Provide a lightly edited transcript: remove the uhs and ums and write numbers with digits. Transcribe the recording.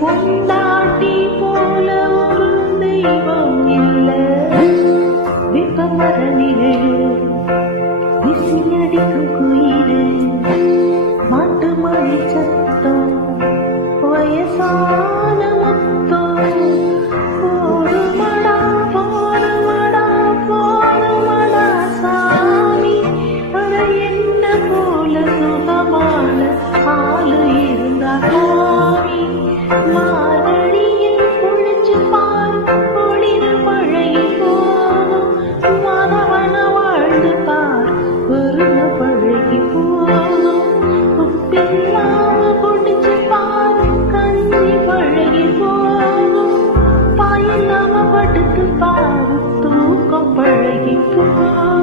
பொண்டாட்டி போல ஒரு தெய்வம் இல்ல. விபமர நிழல் விசிலடிக்கும் குயிலு, மாட்டு மணி சத்தம், வயசான முத்தம், போடுமடா போடுமடா போடுமடா சாமி. அட என்ன போல சுகமான ஆளு இருந்தா சாமி. மார்கழியில் குளிச்சு பாரு, குளிர பழகி போகும். மாதவன வாழ்ந்து பார், பெருமை பழகி போகும். உப்பில்லாம குடிச்சு பாரு, கஞ்சி பழகி போகும். பாயில்லாம படுத்து பாரு, தூக்கம் பழகி போகும்.